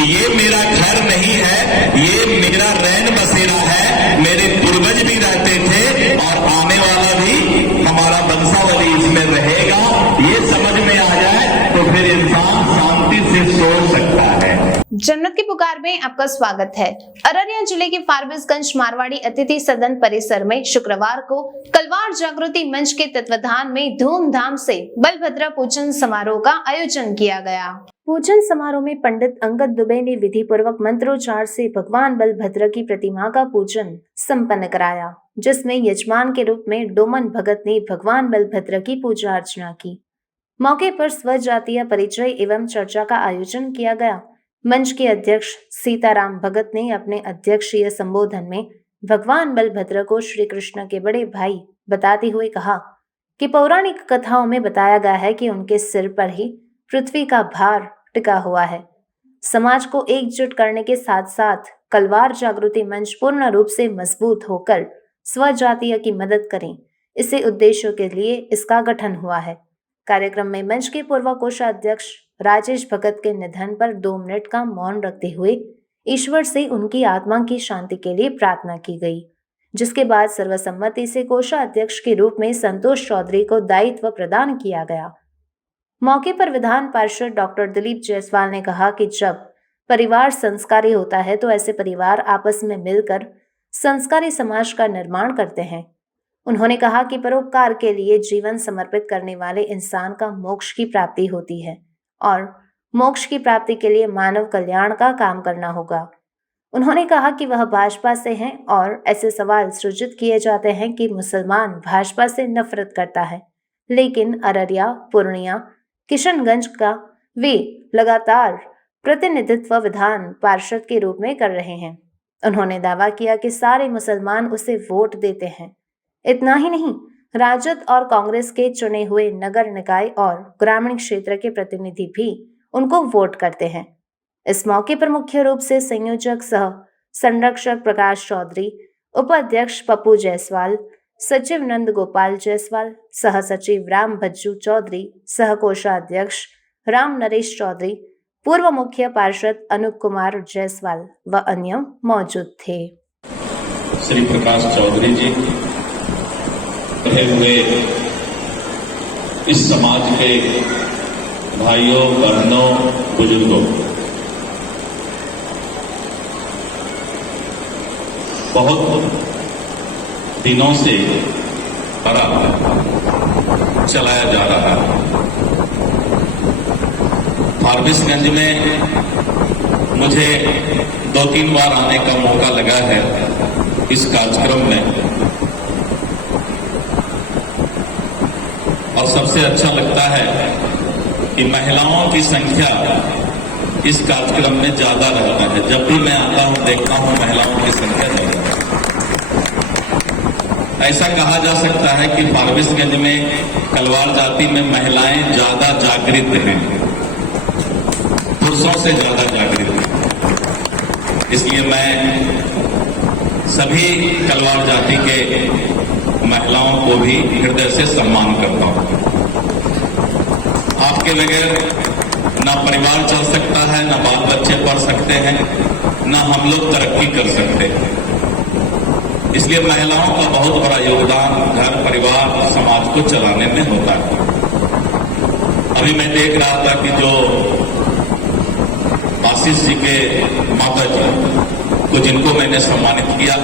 कि ये मेरा घर नहीं है, ये मेरा रैन बसेरा है, मेरे पूर्वज भी रहते थे और आने वाला भी हमारा वंशावली इसमें रहेगा। ये समझ में आ जाए तो फिर इंसान शांति से सोच सकता है। जन्नत की पुकार में आपका स्वागत है। अररिया जिले के फारबिसगंज मारवाड़ी अतिथि सदन परिसर में शुक्रवार को कलवार जागृति मंच के तत्वाधान में धूमधाम से बलभद्र पूजन समारोह का आयोजन किया गया। पूजन समारोह में पंडित अंगद दुबे ने विधि पूर्वक मंत्रोच्चार से भगवान बलभद्र की प्रतिमा का पूजन संपन्न कराया, जिसमें यजमान के रूप में डोमन भगत ने भगवान बलभद्र की पूजा अर्चना की। मौके पर स्वजातीय परिचय एवं चर्चा का आयोजन किया गया। मंच के अध्यक्ष सीताराम भगत ने अपने अध्यक्षीय संबोधन में भगवान बलभद्र को श्री कृष्ण के बड़े भाई बताते हुए कहा कि पौराणिक कथाओं में बताया गया है कि उनके सिर पर ही पृथ्वी का भार टिका हुआ है। समाज को एकजुट करने के साथ साथ कलवार जागृति मंच पूर्ण रूप से मजबूत होकर स्वजातीय की मदद करें, इसी उद्देश्यों के लिए इसका गठन हुआ है। कार्यक्रम में मंच के पूर्व कोषाध्यक्ष राजेश भगत के निधन पर 2 मिनट का मौन रखते हुए ईश्वर से उनकी आत्मा की शांति के लिए प्रार्थना की गई, जिसके बाद सर्वसम्मति से कोषाध्यक्ष के रूप में संतोष चौधरी को दायित्व प्रदान किया गया। मौके पर विधान पार्षद डॉक्टर दिलीप जायसवाल ने कहा कि जब परिवार संस्कारी होता है तो ऐसे परिवार आपस में मिलकर संस्कारी समाज का निर्माण करते हैं। उन्होंने कहा कि परोपकार के लिए जीवन समर्पित करने वाले इंसान का मोक्ष की प्राप्ति होती है और मोक्ष की प्राप्ति के लिए मानव कल्याण का काम करना होगा। उन्होंने कहा कि वह भाजपा से हैं और ऐसे सवाल सृजित किए जाते हैं कि मुसलमान भाजपा से नफरत करता है, लेकिन अररिया, पूर्णिया, किशनगंज का वे लगातार प्रतिनिधित्व विधान पार्षद के रूप में कर रहे हैं। उन्होंने दावा किया कि सारे मुसलमान उसे वोट देते हैं। इतना ही नहीं, राजद और कांग्रेस के चुने हुए नगर निकाय और ग्रामीण क्षेत्र के प्रतिनिधि भी उनको वोट करते हैं। इस मौके पर मुख्य रूप से संयोजक सह संरक्षक प्रकाश चौधरी, उपाध्यक्ष पप्पू जायसवाल, सचिव नंद गोपाल जायसवाल, सह सचिव राम भज्जू चौधरी, सह कोषाध्यक्ष राम नरेश चौधरी, पूर्व मुख्य पार्षद अनूप कुमार जायसवाल व अन्य मौजूद थे। श्री प्रकाश चौधरी जी रहे हुए इस समाज के भाइयों, बहनों, बुजुर्गों, बहुत दिनों से बड़ा चलाया जा रहा है। फारबिसगंज में मुझे 2-3 बार आने का मौका लगा है इस कार्यक्रम में, और सबसे अच्छा लगता है कि महिलाओं की संख्या इस कार्यक्रम में ज्यादा रहता है। जब भी मैं आता हूं देखता हूं महिलाओं की संख्या ज्यादा है। ऐसा कहा जा सकता है कि फारबिसगंज में कलवार जाति में महिलाएं ज्यादा जागृत हैं, पुरुषों से ज्यादा जागृत हैं। इसलिए मैं सभी कलवार जाति के महिलाओं को भी हृदय से सम्मान करता हूं। आपके बगैर ना परिवार चल सकता है, ना बाल बच्चे पढ़ सकते हैं, ना हम लोग तरक्की कर सकते हैं। इसलिए महिलाओं का बहुत बड़ा योगदान घर, परिवार, समाज को चलाने में होता है। अभी मैं देख रहा था कि जो आशीष जी के माता जी को जिनको मैंने सम्मानित किया,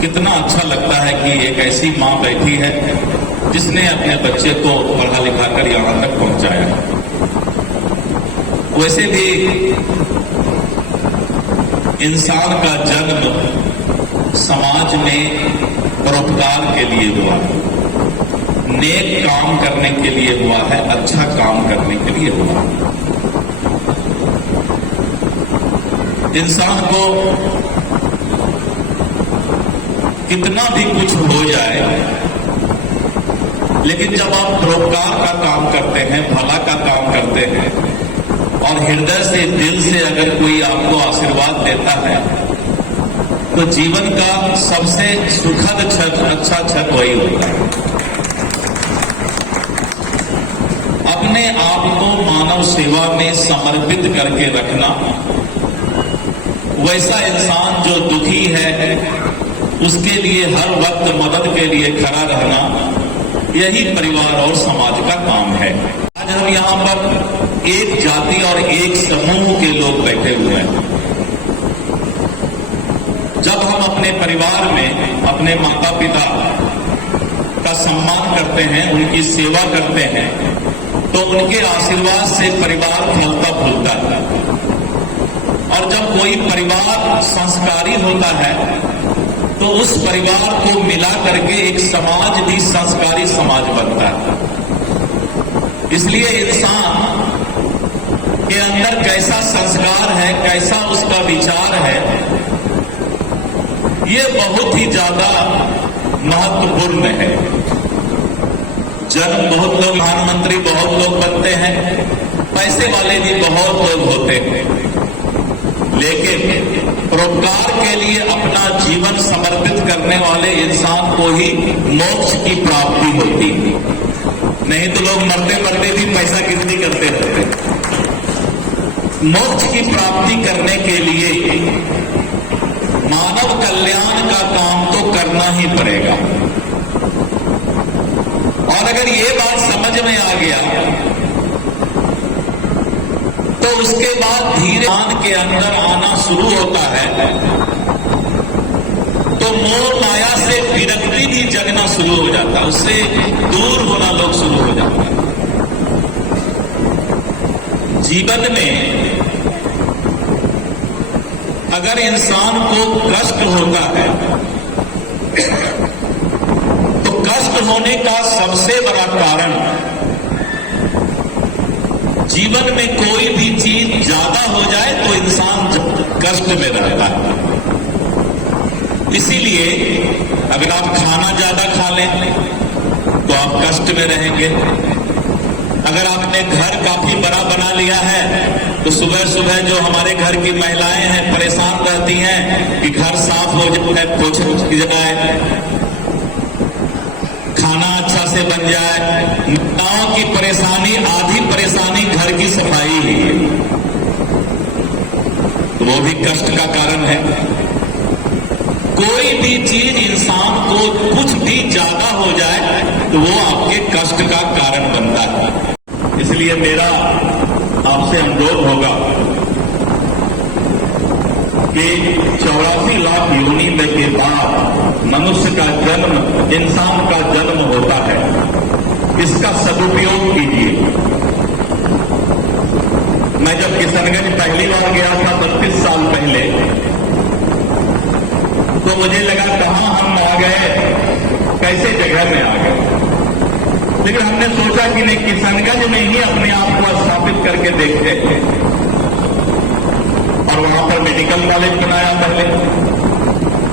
कितना अच्छा लगता है कि एक ऐसी मां बैठी है जिसने अपने बच्चे को पढ़ा लिखा कर यहां तक पहुंचाया। वैसे भी इंसान का जन्म समाज में परोपकार के लिए हुआ, नेक काम करने के लिए हुआ है, अच्छा काम करने के लिए हुआ। इंसान को कितना भी कुछ हो जाए, लेकिन जब आप परोपकार का काम करते हैं, भला का काम करते हैं और हृदय से, दिल से अगर कोई आपको आशीर्वाद देता है तो जीवन का सबसे सुखद क्षण, अच्छा क्षण वही होता है। आप अपने आप को मानव सेवा में समर्पित करके रखना, वैसा इंसान जो दुखी है उसके लिए हर वक्त मदद के लिए खड़ा रहना, यही परिवार और समाज का काम है। आज हम यहाँ पर एक जाति और एक समूह के लोग बैठे हुए हैं। जब हम अपने परिवार में अपने माता पिता का सम्मान करते हैं, उनकी सेवा करते हैं, तो उनके आशीर्वाद से परिवार फलता फूलता है। और जब कोई परिवार संस्कारी होता है तो उस परिवार को मिला करके एक समाज भी संस्कारी समाज बनता है। इसलिए इंसान के अंदर कैसा संस्कार है, कैसा उसका विचार है, ये बहुत ही ज्यादा महत्वपूर्ण है। जन्म बहुत लोग, प्रधानमंत्री बहुत लोग बनते हैं, पैसे वाले भी बहुत लोग होते हैं, लेकिन परोपकार के लिए अपना जीवन समर्पित करने वाले इंसान को ही मोक्ष की प्राप्ति होती है। नहीं तो लोग मरते मरते भी पैसा गिनती करते रहते। मोक्ष की प्राप्ति करने के लिए मानव कल्याण का काम तो करना ही पड़ेगा। और अगर ये बात समझ में आ गया तो उसके बाद धीरे मान के अंदर आना शुरू होता है, तो मोह माया से विरक्ति भी जगना शुरू हो जाता है, उससे दूर होना लोग शुरू हो जाता है। जीवन में अगर इंसान को कष्ट होता है तो कष्ट होने का सबसे बड़ा कारण, जीवन में कोई भी चीज ज्यादा हो जाए तो इंसान कष्ट में रहता है। इसीलिए अगर आप खाना ज्यादा खा लें तो आप कष्ट में रहेंगे। अगर आपने घर काफी बड़ा बना लिया है तो सुबह सुबह जो हमारे घर की महिलाएं हैं परेशान रहती हैं कि घर साफ हो जाए, पोछा जाए, खाना अच्छा से बन जाए। महिलाओं की परेशानी, आधी परेशानी घर की सफाई ही है, तो वो भी कष्ट का कारण है। कोई भी चीज इंसान को कुछ भी ज्यादा हो जाए तो वो आपके कष्ट का कारण बनता है। इसलिए मेरा आपसे अनुरोध होगा कि 84 लाख योनि में के बाद मनुष्य का जन्म, इंसान का जन्म होता है, इसका सदुपयोग कीजिए। मैं जब किशनगंज पहली बार गया था 32 साल पहले, तो मुझे लगा कहां हम आ गए, कैसे जगह में आ गए। लेकिन हमने सोचा कि नहीं, किशनगंज में ही अपने आप को स्थापित करके देखते हैं। और वहां पर मेडिकल कॉलेज बनाया पहले,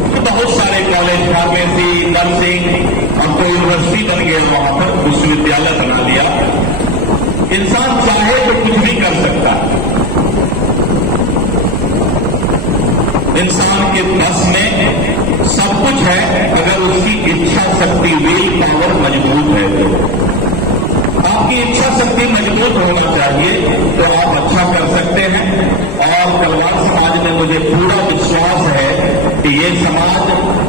तो बहुत सारे कॉलेज, फार्मेसी, नर्सिंग, और तो यूनिवर्सिटी बन गया, वहां पर विश्वविद्यालय बना दिया। इंसान चाहे तो कुछ भी कर सकता है। इंसान के बस में सब कुछ है अगर उसकी इच्छा शक्ति, विल पावर मजबूत है। तो आपकी इच्छा शक्ति मजबूत होना चाहिए तो आप अच्छा कर सकते हैं। और कलवार समाज में मुझे पूरा विश्वास है कि ये समाज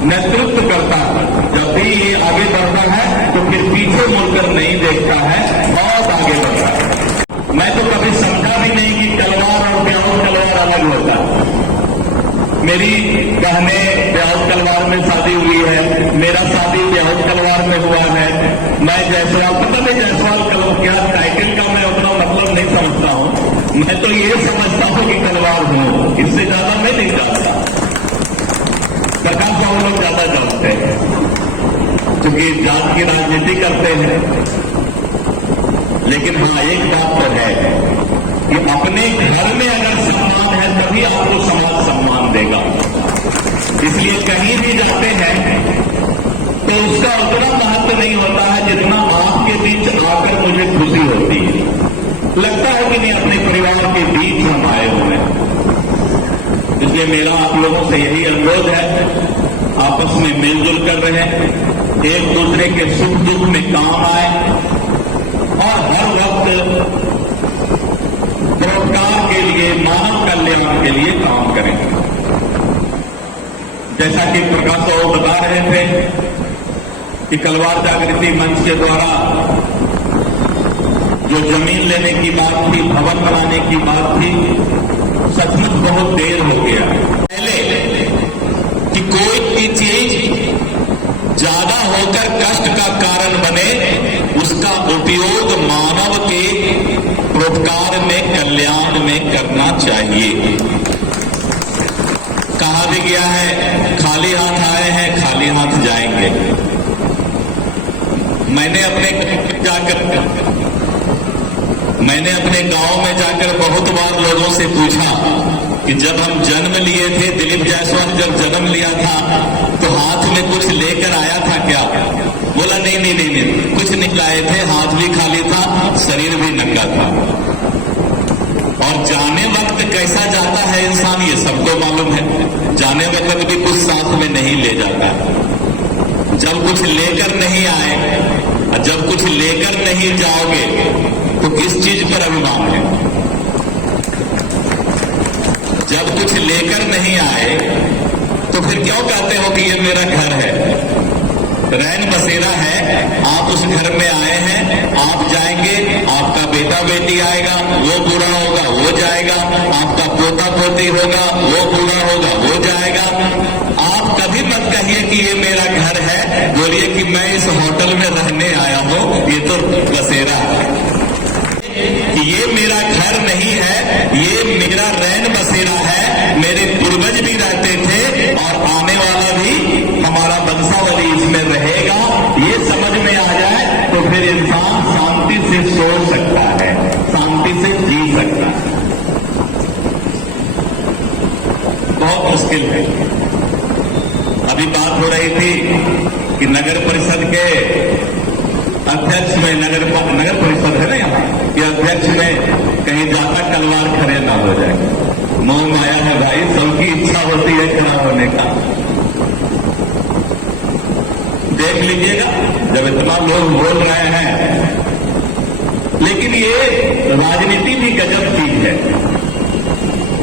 नेतृत्व करता है। जब भी ये आगे बढ़ता है तो फिर पीछे मुड़कर नहीं देखता है, बहुत आगे बढ़ता है। मैं तो कभी समझा भी नहीं कि कलवार और ब्याहुत कलवार अलग होता है। मेरी बहने ब्याहुत कलवार में शादी हुई है, मेरा शादी ब्याहुत कलवार में हुआ है। मैं जायसवाल, पता नहीं जायसवाल कलवार क्या टाइटल का मैं उतना मतलब नहीं समझता हूं। मैं तो ये समझता हूं कि कलवार हूं, इससे ज्यादा मैं नहीं जानता। सरकार को हम लोग ज्यादा जानते हैं क्योंकि जात की राजनीति करते हैं। लेकिन हाँ, एक बात तो है कि अपने घर में अगर सम्मान है तभी आपको समाज सम्मान देगा। इसलिए कहीं भी जाते हैं तो उसका उतना महत्व नहीं होता है जितना आपके बीच आकर मुझे खुशी होती है। लगता है कि नहीं, अपने परिवार के बीच हम आए हुए हैं। इसलिए मेरा आप लोगों से यही अनुरोध है, आपस में मिलजुल कर रहे, एक दूसरे के सुख दुख में काम आए और हर वक्त परोपकार के लिए, मानव कल्याण के लिए काम करें। जैसा कि प्रकाश बाबू बता रहे थे कि कलवार जागृति मंच के द्वारा जो जमीन लेने की बात थी, भवन बनाने की बात थी, सचमुच बहुत देर हो गया। पहले कि कोई भी चीज ज्यादा होकर कष्ट का कारण बने, उसका उपयोग मानव के परोपकार में, कल्याण में करना चाहिए। कहा भी गया है, खाली हाथ आए हैं खाली हाथ जाएंगे। मैंने अपने गांव में जाकर बहुत बार लोगों से पूछा कि जब हम जन्म लिए थे, दिलीप जायसवाल जब जन्म लिया था तो हाथ में कुछ लेकर आया था क्या? बोला नहीं, कुछ नहीं लाए थे, हाथ भी खाली था, शरीर भी नंगा था। और जाने वक्त कैसा जाता है इंसान, ये सबको मालूम है। जाने वक्त भी कुछ साथ में नहीं ले जाता। जब कुछ लेकर नहीं आए, जब कुछ लेकर नहीं जाओगे तो किस चीज पर अभिमान है? जब कुछ लेकर नहीं आए तो फिर क्यों कहते हो कि ये मेरा घर है? रैन बसेरा है, आप उस घर में आए हैं, आप जाएंगे, आपका बेटा बेटी आएगा, वो बूढ़ा होगा, वो जाएगा, आपका पोता पोती होगा, वो बूढ़ा होगा, वो जाएगा। आप कभी मत कहिए कि ये मेरा घर है, बोलिए कि मैं इस होटल में रहने आया हूं, ये तो बसेरा है। ये मेरा घर नहीं है, ये मेरा रैन बसेरा है। मेरे पूर्वज भी रहते थे और आने वाला भी हमारा वंशावली इसमें रहेगा। ये समझ में आ जाए तो फिर इंसान शांति से सोच सकता है, शांति से जी सकता है। बहुत मुश्किल है। अभी बात हो रही थी कि नगर परिषद के अध्यक्ष में, नगर परिषद है ना यहाँ, ये अध्यक्ष में कहीं ज्यादा कलवार खड़े ना हो जाए। मोह माया है भाई, सबकी इच्छा होती है खड़ा होने का। देख लीजिएगा जब इतना लोग बोल रहे हैं, लेकिन ये राजनीति भी गजब चीज है।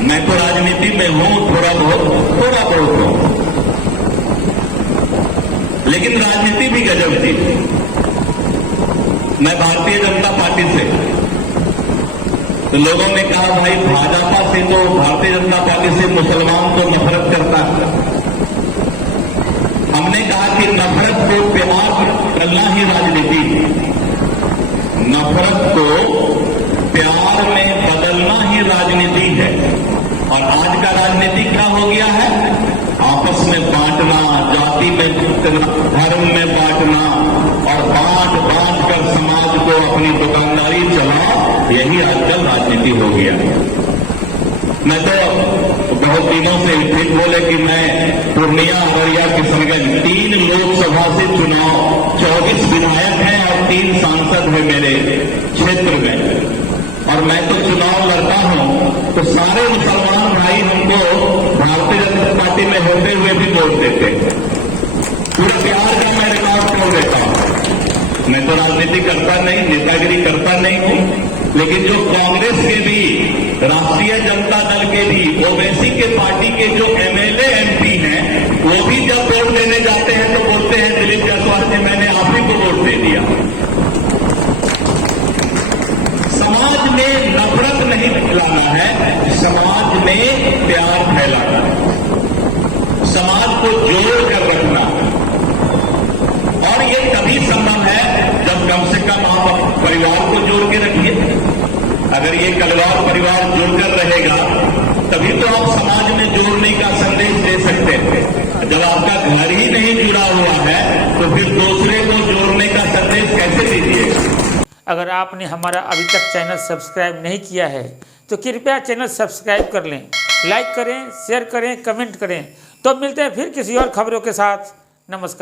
मैं तो राजनीति में हूं, थोड़ा बहुत हूं, लेकिन राजनीति भी गजब चीज है। मैं भारतीय जनता पार्टी से, तो लोगों ने कहा भाई भाजपा से तो, भारतीय जनता पार्टी से मुसलमान तो नफरत करता है। हमने कहा कि नफरत को प्यार करना ही राजनीति, नफरत को प्यार में बदलना ही राजनीति है। और आज का राजनीति क्या हो गया है? आपस में बांटना, जाति में बांटना, धर्म में बांटना, और बांट कर समाज को अपनी दुकानदारी चलाओ, यही आजकल राजनीति हो गया। मैं तो बहुत दिनों से फिर बोले कि मैं पूर्णिया, अररिया, किशनगंज 3 लोकसभा से चुनाव, 24 विधायक हैं और 3 सांसद हैं मेरे क्षेत्र में, और मैं तो चुनाव लड़ता हूं। तो सारे मुसलमान भाई हमको भारतीय जनता पार्टी में होते हुए भी वोट देते हैं। पूरे बिहार का मैं रिकॉर्ड तोड़ देता हूं। मैं तो राजनीति करता नहीं, नेतागिरी करता नहीं हूं, लेकिन जो कांग्रेस के भी, राष्ट्रीय जनता दल के भी, ओवैसी के पार्टी के जो एमएलए एमपी हैं, वो भी जब वोट देने जाते हैं तो बोलते हैं दिलीप जायसवाल जी मैंने आप ही को वोट दे दिया। समाज में नफरत नहीं फैलाना है, समाज में प्यार फैलाना है, समाज को जोड़ कर रखना। और ये तभी संभव है जब कम से कम आप परिवार को जोड़ के रखिए। अगर ये कलवार परिवार जुड़कर रहेगा तभी तो आप समाज में जोड़ने का संदेश दे सकते हैं। जब आपका घर ही नहीं जुड़ा हुआ है तो फिर दूसरे को जोड़ने का संदेश कैसे दीजिएगा? अगर आपने हमारा अभी तक चैनल सब्सक्राइब नहीं किया है तो कृपया चैनल सब्सक्राइब कर लें, लाइक करें, शेयर करें, कमेंट करें। तो मिलते हैं फिर किसी और खबरों के साथ। नमस्कार।